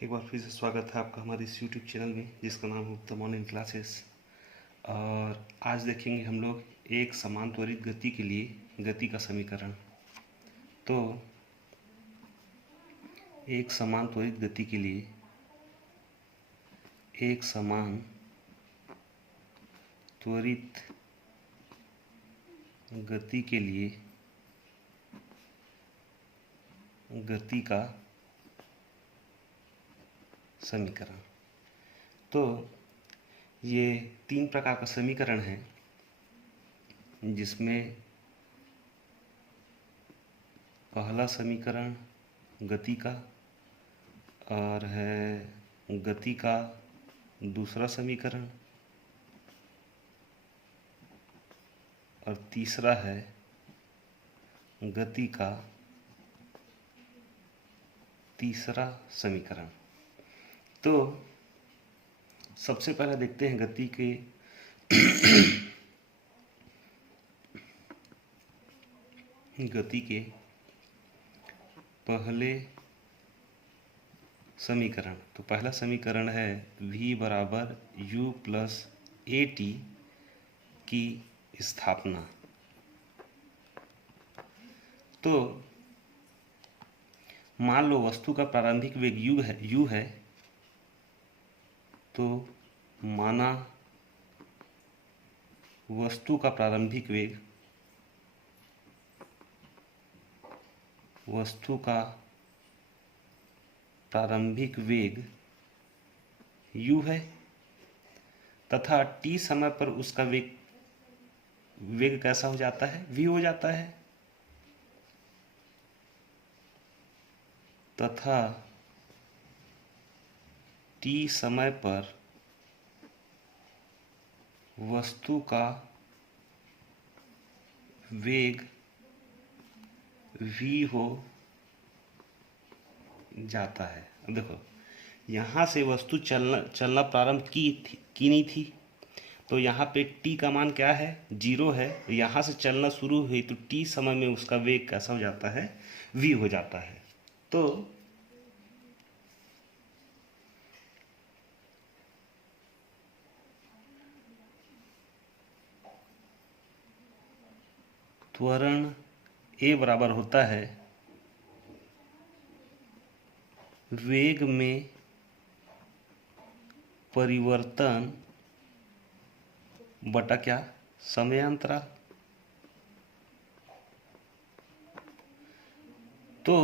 एक बार फिर से स्वागत है आपका हमारे इस यूट्यूब चैनल में जिसका नाम है उत्तम ऑनलाइन क्लासेस। और आज देखेंगे हम लोग एक समान त्वरित गति के लिए गति का समीकरण। तो एक समान त्वरित गति के लिए एक समान त्वरित गति के लिए गति का समीकरण। तो ये तीन प्रकार का समीकरण है जिसमें पहला समीकरण गति का और है गति का दूसरा समीकरण और तीसरा है गति का तीसरा समीकरण। तो सबसे पहले देखते हैं गति के पहले समीकरण। तो पहला समीकरण है v बराबर u प्लस ए टी की स्थापना। तो मान लो वस्तु का प्रारंभिक वेग u है। तो माना वस्तु का प्रारंभिक वेग u है तथा t समय पर उसका वेग कैसा हो जाता है, v हो जाता है। तथा t समय पर वस्तु का वेग v हो जाता है। अब देखो यहाँ से वस्तु चलना प्रारंभ की नहीं थी, तो यहाँ पे t का मान क्या है, 0 है। यहाँ से चलना शुरू हुई तो t समय में उसका वेग कैसा हो जाता है, v हो जाता है। तो त्वरण a बराबर होता है वेग में परिवर्तन बटा क्या, समयांतराल। तो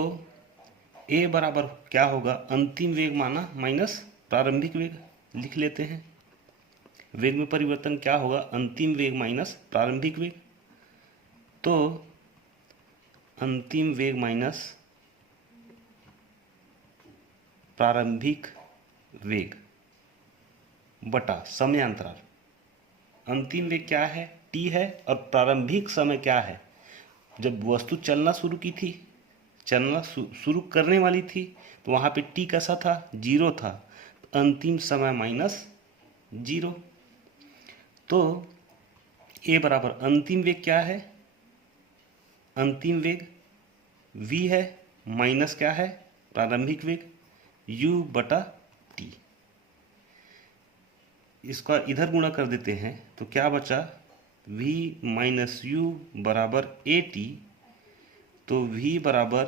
a बराबर क्या होगा, अंतिम वेग माना माइनस प्रारंभिक वेग, लिख लेते हैं। वेग में परिवर्तन क्या होगा, अंतिम वेग माइनस प्रारंभिक वेग। तो अंतिम वेग माइनस प्रारंभिक वेग बटा समयांतराल। अंतिम वेग क्या है, t है, और प्रारंभिक समय क्या है, जब वस्तु चलना शुरू की थी, चलना शुरू करने वाली थी, तो वहाँ पे t कैसा था, 0 था। अंतिम समय माइनस 0। तो a बराबर अंतिम वेग क्या है, अंतिम वेग v है, माइनस क्या है, प्रारंभिक वेग u बटा t। इसका इधर गुणा कर देते हैं तो क्या बचा, v माइनस u बराबर ए टी। तो v बराबर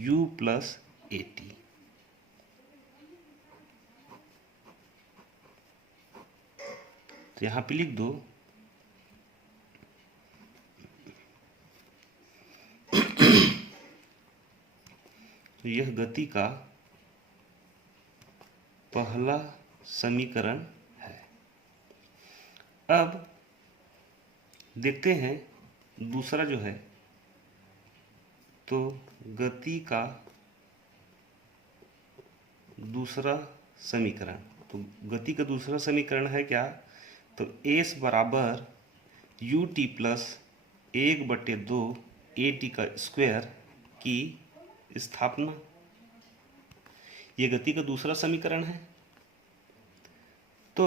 u प्लस ए टी। तो यहाँ पे लिख दो तो यह गति का पहला समीकरण है। अब देखते हैं दूसरा जो है, तो गति का दूसरा समीकरण। तो गति का दूसरा समीकरण है क्या, तो s बराबर U T plus 1/2 A T का स्क्वायर की स्थापना। ये गति का दूसरा समीकरण है। तो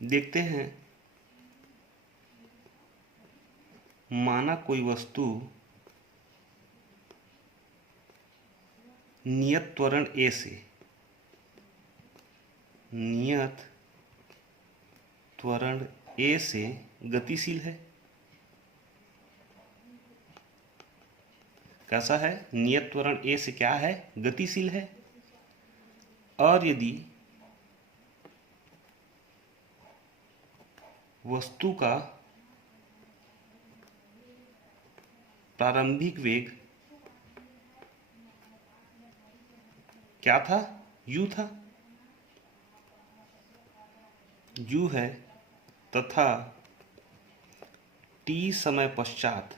देखते हैं, माना कोई वस्तु नियत त्वरण a से नियत त्वरण ए से गतिशील है। कैसा है? नियत त्वरण ए से क्या है? गतिशील है। और यदि वस्तु का प्रारंभिक वेग क्या था? u था। u है तथा t समय पश्चात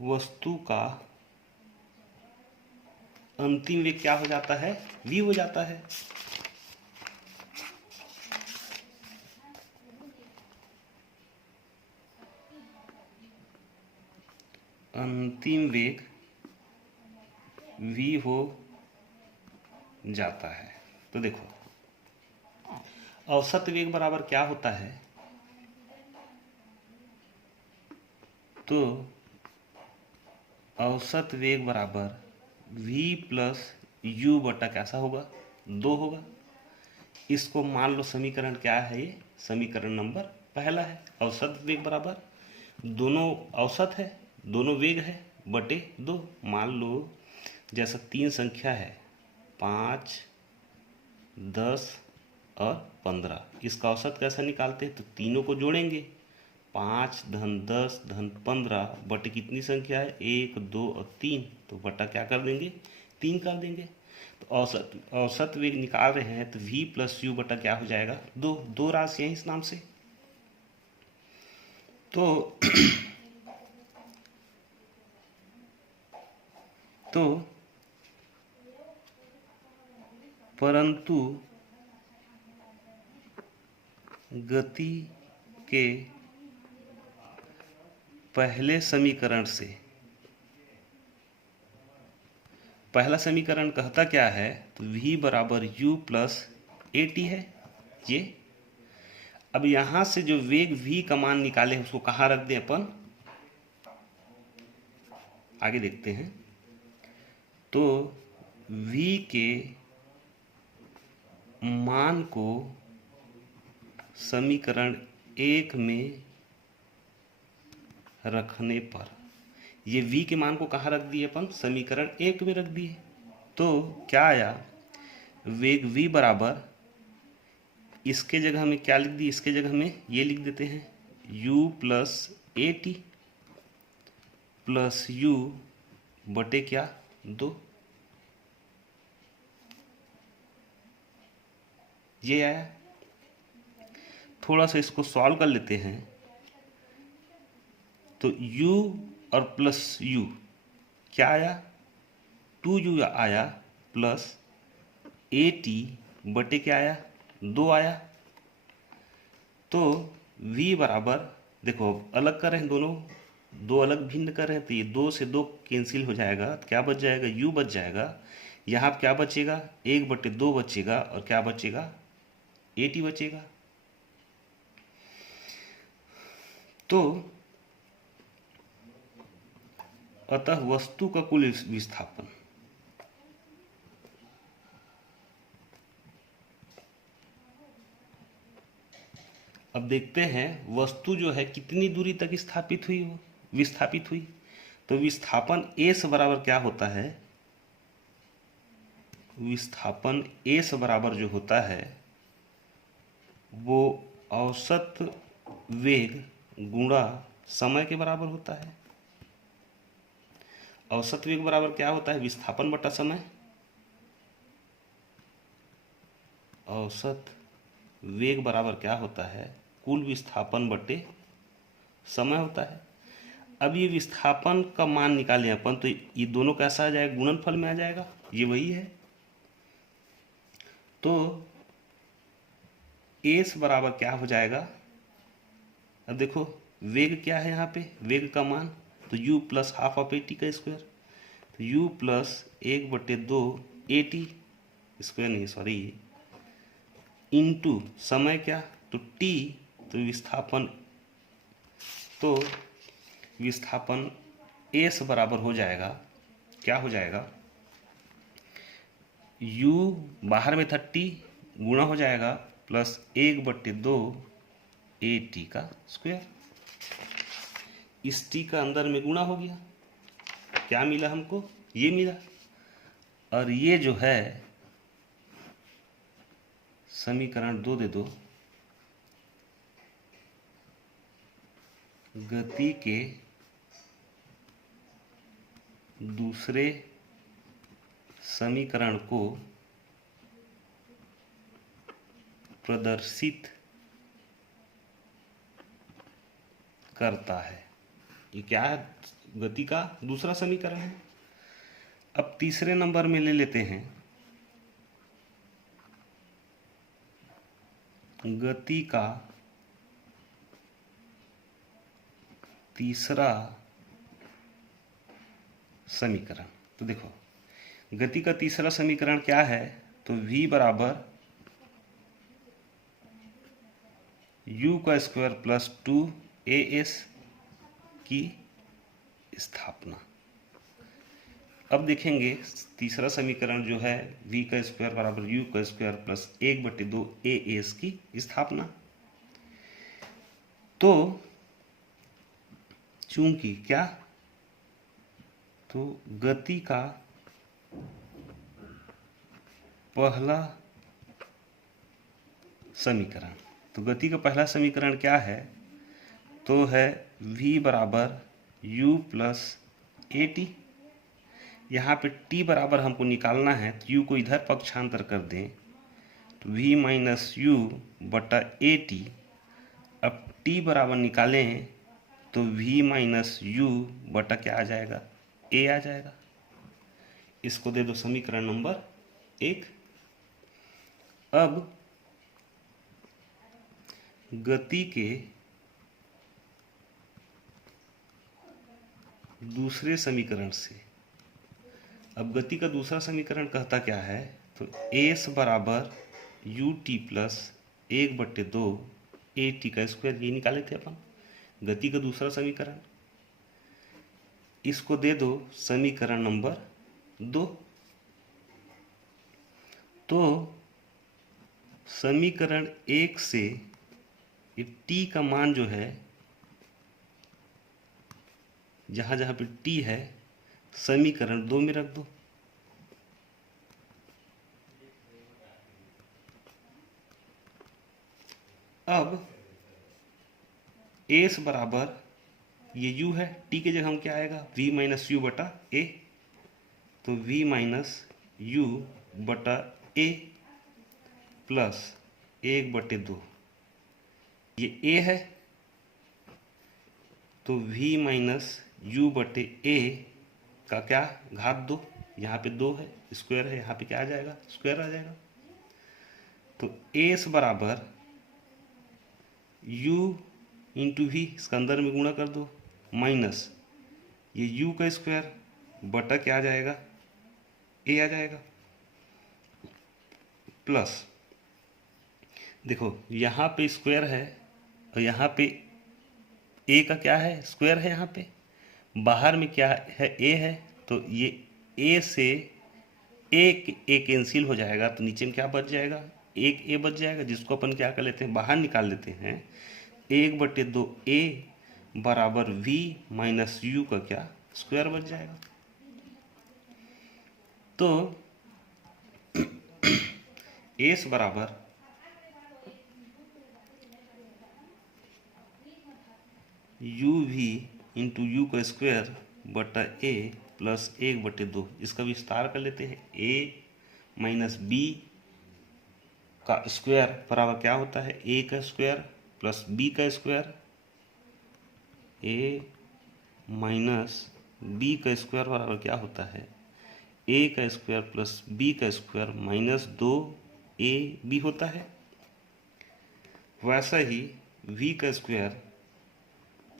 वस्तु का अंतिम वेग क्या हो जाता है? v हो जाता है। अंतिम वेग v हो जाता है। तो देखो औसत वेग बराबर क्या होता है? तो औसत वेग बराबर v प्लस u बटा कैसा होगा? 2 होगा। इसको मान लो समीकरण क्या है? ये समीकरण नंबर पहला है। औसत वेग बराबर दोनों औसत है, दोनों वेग है बटे 2। मान लो जैसा 3 संख्या है 5, 10 और 15, इसका औसत कैसे निकालते हैं? तो तीनों को जोड़ेंगे। 5 धन 10 धन 15 बटे कितनी संख्या है? 1, 2 और 3, तो बटा क्या कर देंगे? 3 कर देंगे। तो औसत वेग निकाल रहे हैं तो v प्लस यू बटा क्या हो जाएगा? 2। 2 राशियां इस नाम से। तो परंतु गति के पहले समीकरण से, पहला समीकरण कहता क्या है? तो v बराबर u प्लस ए टी है ये। अब यहां से जो वेग v का मान निकाले उसको कहाँ रख दें अपन? आगे देखते हैं। तो v के मान को समीकरण 1 में रखने पर, ये v के मान को कहाँ रख दिए अपन? समीकरण 1 में रख दिए। तो क्या आया? वेग v बराबर, इसके जगह हमें क्या लिख दी? इसके जगह हमें ये लिख देते हैं u plus A T plus u बटे क्या? 2। ये आया। थोड़ा सा इसको सॉल्व कर लेते हैं। तो u और प्लस u क्या आया? 2u आया प्लस ए टी बटे क्या आया? 2 आया। तो v बराबर, देखो अलग कर रहे हैं, दोनों दो अलग भिन्न कर रहे हैं, तो ये 2 से 2 कैंसिल हो जाएगा। तो क्या बच जाएगा? u बच जाएगा। यहाँ क्या बचेगा? 1/2 बचेगा और क्या बचेगा? ए टी बचेगा। तो अतः वस्तु का कुल विस्थापन अब देखते हैं वस्तु जो है कितनी दूरी तक स्थापित हुई, वो विस्थापित हुई। तो विस्थापन a से बराबर क्या होता है? विस्थापन a से बराबर जो होता है वो औसत वेग गुणा समय के बराबर होता है। औसत वेग बराबर क्या होता है? विस्थापन बटा समय। औसत वेग बराबर क्या होता है? कुल विस्थापन बटे समय होता है। अब ये विस्थापन का मान निकालें अपन तो ये दोनों कैसा आ जाएगा? गुणनफल में आ जाएगा। ये वही है। तो एस बराबर क्या हो जाएगा? अब देखो वेग क्या है यहाँ पे? वेग का मान तो u plus half of A T का स्क्वायर, तो u plus 1/2 A T square नहीं सॉरी इंटू समय क्या? तो t, तो विस्थापन s बराबर हो जाएगा, क्या हो जाएगा? u बाहर में था t, गुणा हो जाएगा प्लस 1/2 ए टी का स्क्वायर। इस t का अंदर में गुणा हो गया, क्या मिला हमको, ये मिला। और ये जो है समीकरण 2 दे दो, गति के दूसरे समीकरण को प्रदर्शित करता है। ये क्या है, गति का दूसरा समीकरण है। अब तीसरे नंबर में ले लेते हैं गति का तीसरा समीकरण। तो देखो गति का तीसरा समीकरण क्या है, तो v बराबर u का स्क्वायर प्लस 2as की स्थापना। अब देखेंगे तीसरा समीकरण जो है v का स्क्वायर बराबर u का स्क्वायर प्लस 1/2 as की स्थापना। तो चूंकि क्या, तो गति का पहला समीकरण, तो गति का पहला समीकरण क्या है, तो है v बराबर u प्लस ए टी। यहाँ पे t बराबर हमको निकालना है, तो u को इधर पक्षांतर कर दें तो v माइनस यू बटा ए टी। अब t बराबर निकालें तो v माइनस यू बटा क्या आ जाएगा, a आ जाएगा। इसको दे दो समीकरण नंबर 1। अब गति के दूसरे समीकरण से, अब गति का दूसरा समीकरण कहता क्या है, तो s बराबर U T plus 1/2 A T का स्क्वायर, ये निकाले थे अपन गति का दूसरा समीकरण। इसको दे दो समीकरण नंबर 2। तो समीकरण 1 से ये t का मान जो है, जहां जहां पे t है समीकरण 2 में रख दो। अब s बराबर ये u है, t के जगह हम क्या आएगा, v माइनस यू बटा a। तो v माइनस यू बटा a प्लस 1/2, ये a है, तो v माइनस यू बटे a का क्या घात 2, यहाँ पे 2 है, स्क्वायर है, यहाँ पे क्या आ जाएगा, स्क्वायर आ जाएगा। तो s बराबर u इंटू वी, इसका अंदर में गुणा कर दो, माइनस ये u का स्क्वायर बटा क्या आ जाएगा, a आ जाएगा, प्लस देखो यहाँ पे स्क्वायर है और यहाँ पे a का क्या है, स्क्वायर है, यहाँ पे बाहर में क्या है, a है, तो ये a से a कैंसिल हो जाएगा, तो नीचे में क्या बच जाएगा, एक a बच जाएगा, जिसको अपन क्या कर लेते हैं, बाहर निकाल लेते हैं। 1/2 a बराबर v माइनस यू का क्या स्क्वायर बच जाएगा। तो s बराबर यू वी इंटू यू का स्क्वायर बटा a प्लस 1/2, इसका विस्तार कर लेते हैं। a माइनस बी का स्क्वायर बराबर क्या होता है, a का स्क्वायर प्लस b का स्क्वायर, a माइनस बी का स्क्वायर बराबर क्या होता है, a का स्क्वायर प्लस b का स्क्वायर माइनस 2ab होता है। वैसा ही v का स्क्वायर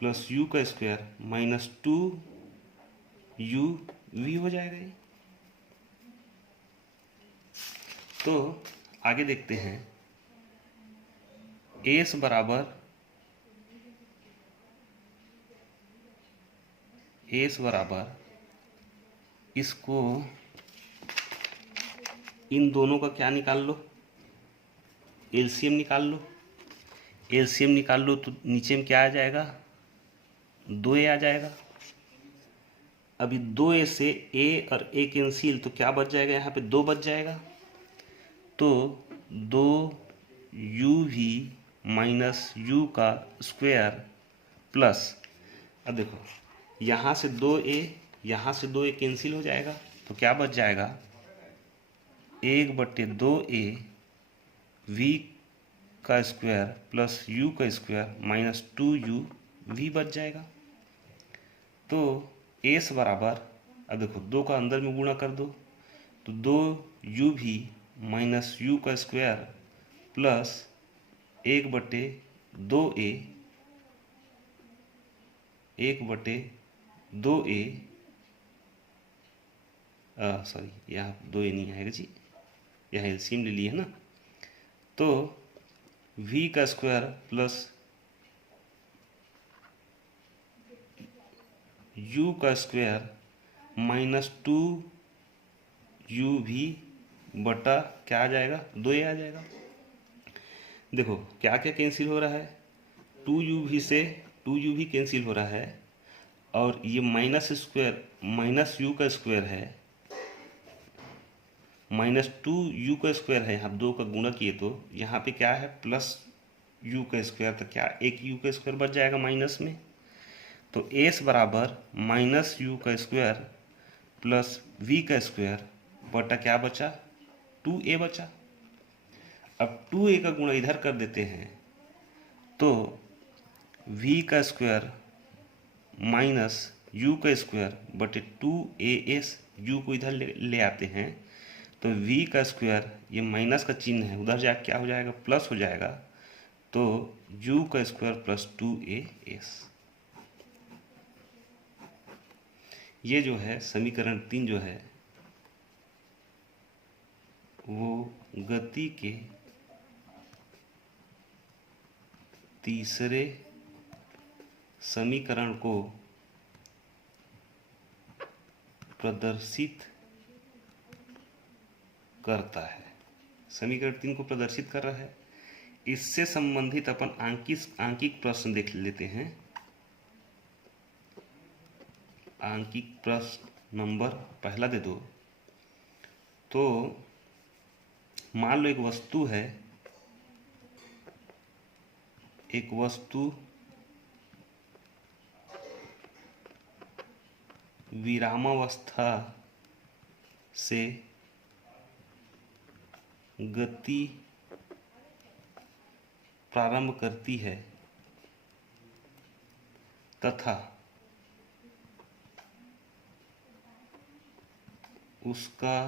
प्लस u का स्क्वायर माइनस 2uv हो जाएगा ये। तो आगे देखते हैं, s बराबर इसको इन दोनों का क्या निकाल लो, एलसीएम निकाल लो। एलसीएम निकाल लो तो नीचे में क्या आ जाएगा, 2a आ जाएगा। अभी 2a से a और a कैंसिल, तो क्या बच जाएगा, यहाँ पे 2 बच जाएगा। तो 2uv माइनस u का स्क्वायर प्लस, अब देखो यहाँ से 2a, यहाँ से 2a कैंसिल हो जाएगा, तो क्या बच जाएगा, 1/2a v का स्क्वायर प्लस u का स्क्वायर माइनस 2u v बच जाएगा। तो s बराबर, अब देखो 2 का अंदर में गुणा कर दो, तो 2uv माइनस u का square plus 1/2a 1/2a, sorry यहाँ 2a नहीं आएगा जी, यहाँ एलसीएम ले लिए है ना। तो v का स्क्वायर प्लस u का स्क्वायर माइनस 2uv बटा क्या आ जाएगा, 2a आ जाएगा। देखो क्या क्या कैंसिल हो रहा है, 2uv से 2uv कैंसिल हो रहा है, और ये माइनस स्क्वायर माइनस u का स्क्वायर है, माइनस 2u का स्क्वायर है, यहाँ 2 का गुणा किए तो यहाँ पे क्या है, प्लस u का स्क्वायर, तो क्या एक u का स्क्वायर बच जाएगा माइनस में। तो s बराबर माइनस u का स्क्वायर प्लस v का स्क्वायर बटा क्या बचा, 2a बचा। अब 2a का गुणा इधर कर देते हैं, तो v का स्क्वायर माइनस u का स्क्वायर बटे 2as, u को इधर ले आते हैं, तो v का स्क्वायर, ये माइनस का चिन्ह है, उधर जाके क्या हो जाएगा, प्लस हो जाएगा। तो u का स्क्वायर प्लस 2as, ये जो है समीकरण 3 जो है वो गति के तीसरे समीकरण को प्रदर्शित करता है। समीकरण 3 को प्रदर्शित कर रहा है। इससे संबंधित अपन आंकिक प्रश्न देख लेते हैं। आंकिक प्रश्न नंबर पहला दे दो। तो मान लो एक वस्तु है, एक वस्तु विरामावस्था से गति प्रारंभ करती है तथा उसका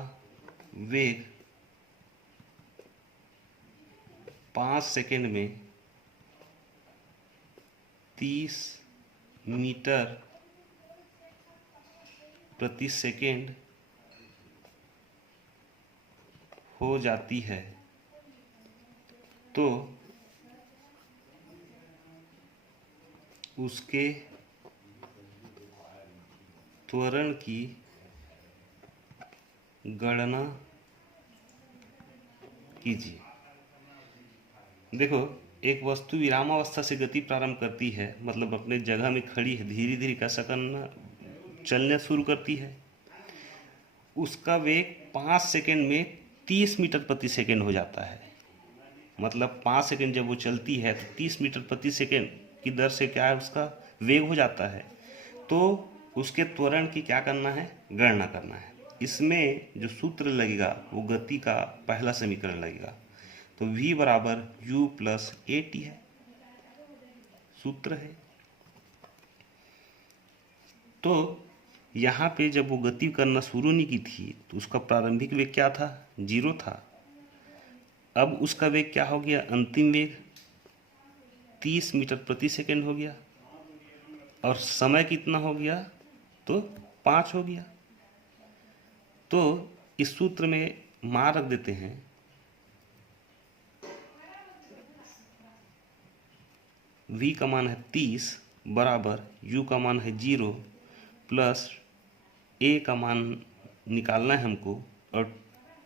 वेग 5 सेकंड में 30 मीटर प्रति सेकंड हो जाती है, तो उसके त्वरण की गणना कीजिए। देखो एक वस्तु विरामावस्था से गति प्रारंभ करती है, मतलब अपने जगह में खड़ी है, धीरे धीरे कैसा करना, चलना शुरू करती है। उसका वेग 5 सेकंड में 30 मीटर प्रति सेकंड हो जाता है। मतलब 5 सेकंड जब वो चलती है तो 30 मीटर प्रति सेकंड की दर से क्या है, उसका वेग हो जाता है। तो उसके त्वरण की क्या करना है, गणना करना है। इसमें जो सूत्र लगेगा वो गति का पहला समीकरण लगेगा। तो v बराबर u प्लस at है, सूत्र है। तो यहाँ पे जब वो गति करना शुरू नहीं की थी तो उसका प्रारंभिक वेग क्या था, 0 था। अब उसका वेग क्या हो गया, अंतिम वेग 30 मीटर प्रति सेकंड हो गया, और समय कितना हो गया, तो 5 हो गया। तो इस सूत्र में मान रख देते हैं, v का मान है 30 बराबर u का मान है 0 प्लस a का मान निकालना है हमको, और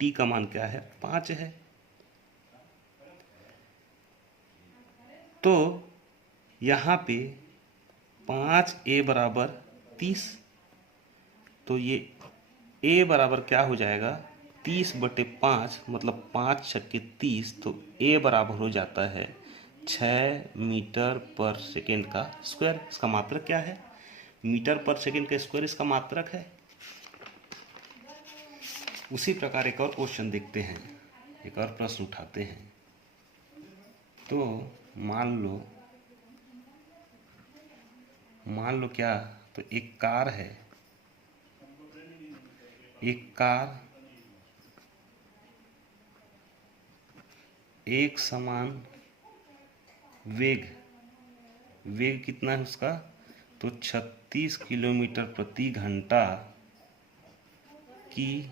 टी का मान क्या है, 5 है। तो यहाँ पे 5a बराबर 30, तो ये a बराबर क्या हो जाएगा, 30/5, मतलब 5 छक्के 30, तो a बराबर हो जाता है 6 मीटर पर सेकेंड का स्क्वायर। इसका मात्रक क्या है, मीटर पर सेकेंड का स्क्वायर इसका मात्रक है। उसी प्रकार एक और क्वेश्चन देखते हैं, एक और प्रश्न उठाते हैं। तो मान लो क्या, तो एक कार है, एक कार एक समान वेग कितना है उसका, तो 36 किलोमीटर प्रति घंटा की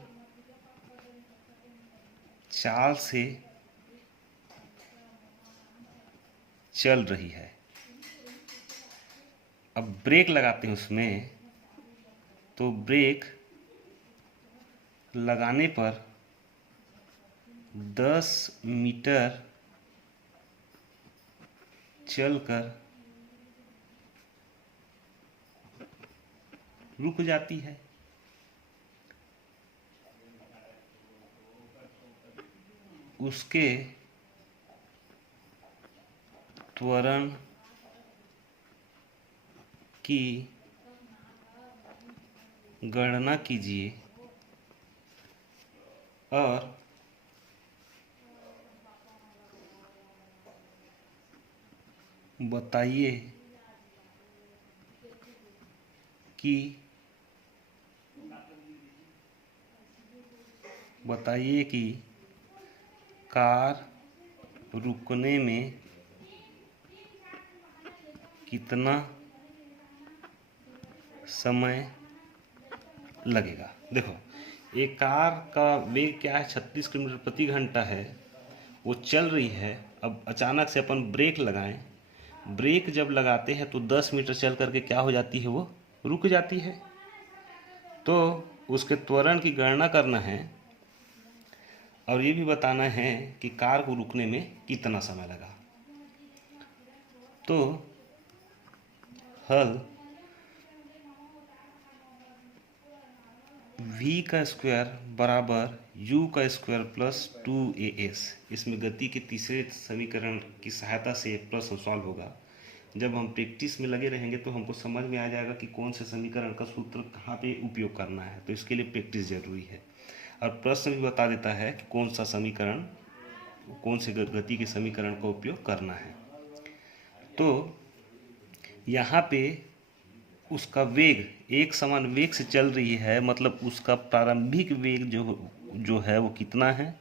चाल से चल रही है। अब ब्रेक लगाते हैं उसमें, तो ब्रेक लगाने पर 10 मीटर चलकर रुक जाती है। उसके त्वरण की गणना कीजिए और बताइए कि कार रुकने में कितना समय लगेगा। देखो, एक कार का वेग क्या है, 36 किलोमीटर प्रति घंटा है, वो चल रही है। अब अचानक से अपन ब्रेक लगाएं, ब्रेक जब लगाते हैं तो 10 मीटर चल करके क्या हो जाती है, वो रुक जाती है। तो उसके त्वरण की गणना करना है और ये भी बताना है कि कार को रुकने में कितना समय लगा। तो हल v का स्क्वायर बराबर u का स्क्वायर प्लस 2as, इसमें गति के तीसरे समीकरण की सहायता से प्रश्न सॉल्व होगा। जब हम प्रैक्टिस में लगे रहेंगे तो हमको समझ में आ जाएगा कि कौन से समीकरण का सूत्र कहाँ पे उपयोग करना है, तो इसके लिए प्रैक्टिस जरूरी है। और प्रश्न भी बता देता है कि कौन सा समीकरण, कौन से गति के समीकरण का उपयोग करना है। तो यहाँ पे उसका वेग एक समान वेग से चल रही है, मतलब उसका प्रारंभिक वेग जो है वो कितना है,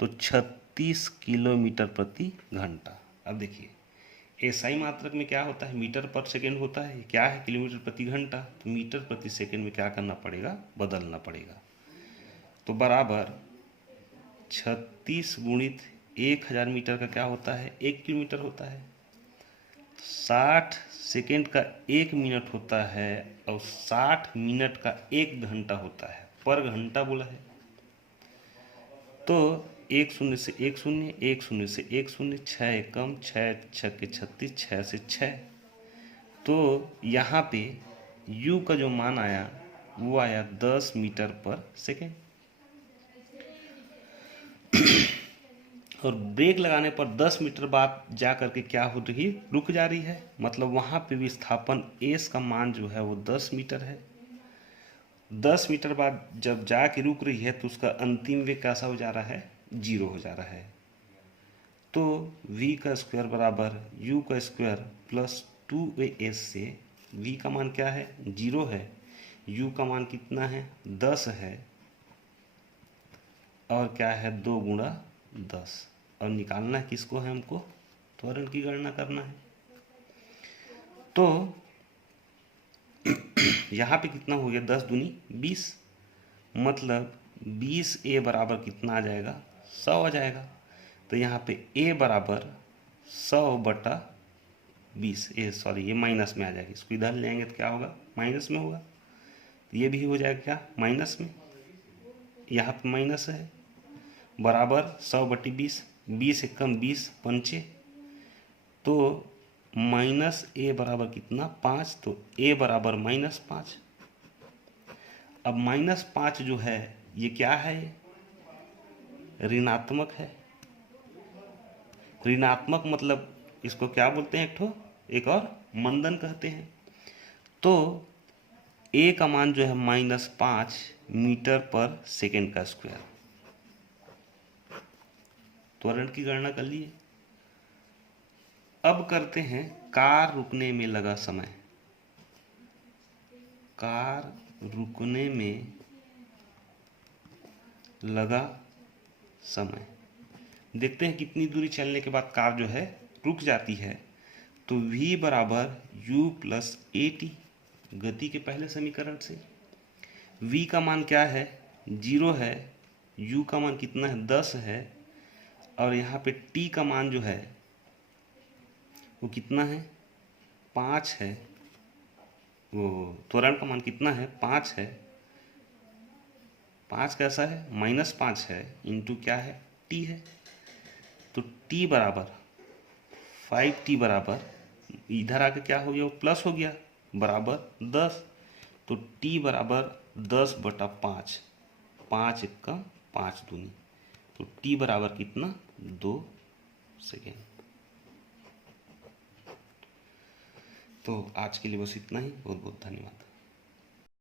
तो 36 किलोमीटर प्रति घंटा। अब देखिए, एसआई मात्रक में क्या होता है, मीटर पर सेकेंड होता है, क्या है, किलोमीटर प्रति घंटा, तो मीटर प्रति सेकेंड में क्या करना पड़ेगा, बदलना पड़ेगा। तो बराबर 36 गुणित 1000 मीटर का क्या होता है, 1 किलोमीटर होता है। 60 सेकेंड का 1 मिनट होता है और 60 मिनट का 1 घंटा होता है, पर घंटा बोला है। तो 1 शून्य से 1 शून्य, 1 शून्य से 1 शून्य, 6 एकम, 6 छक्के 36, 6 से 6। तो यहाँ पे u का जो मान आया वो आया 10 मीटर पर सेकेंड। और ब्रेक लगाने पर 10 मीटर बाद जा करके क्या हो रही, रुक जा रही है, मतलब वहाँ पे विस्थापन एस का मान जो है वो 10 मीटर है। 10 मीटर बाद जब जा के रुक रही है तो उसका अंतिम वेग कैसा हो जा रहा है, 0 हो जा रहा है। तो v का स्क्वायर बराबर u का स्क्वायर प्लस 2as से v का मान क्या है, 0 है, u का मान कितना है, 10 है, और क्या है, 2 गुणा 10, और निकालना है किसको है, हमको त्वरण की गणना करना है। तो यहाँ पे कितना हो गया, 10 दूनी 20, मतलब 20a बराबर कितना आ जाएगा, 100 आ जाएगा। तो यहाँ पे a बराबर 100/20, ये माइनस में आ जाएगी, इसको इधर ले आएंगे तो क्या होगा, माइनस में होगा। तो ये भी हो जाएगा क्या, माइनस में, यहाँ पे माइनस है बराबर 100/20, 20 एकम 20 पंचे, तो माइनस ए बराबर कितना 5, तो ए बराबर -5। अब -5 जो है ये क्या है, ऋणात्मक है। ऋणात्मक मतलब इसको क्या बोलते हैं, एक और मंदन कहते हैं। तो ए का मान जो है -5 मीटर पर सेकेंड का स्क्वायर। त्वरण की गणना कर लिए। अब करते हैं कार रुकने में लगा समय। कार रुकने में लगा समय, देखते हैं कितनी दूरी चलने के बाद कार जो है रुक जाती है। तो v बराबर u प्लस ए टी, गति के पहले समीकरण से। v का मान क्या है, 0 है, u का मान कितना है 10 है, और यहाँ पे t का मान जो है वो कितना है 5 है। वो त्वरण का मान कितना है 5 है। 5 कैसा है, -5 है, इंटू क्या है t है। तो t बराबर 5t बराबर, इधर आके क्या हो गया, वो प्लस हो गया, बराबर 10। तो t बराबर 10/5, 5 एकम 5 दूनी, तो t बराबर कितना 2 सेकेंड। तो आज के लिए बस इतना ही। बहुत बहुत धन्यवाद।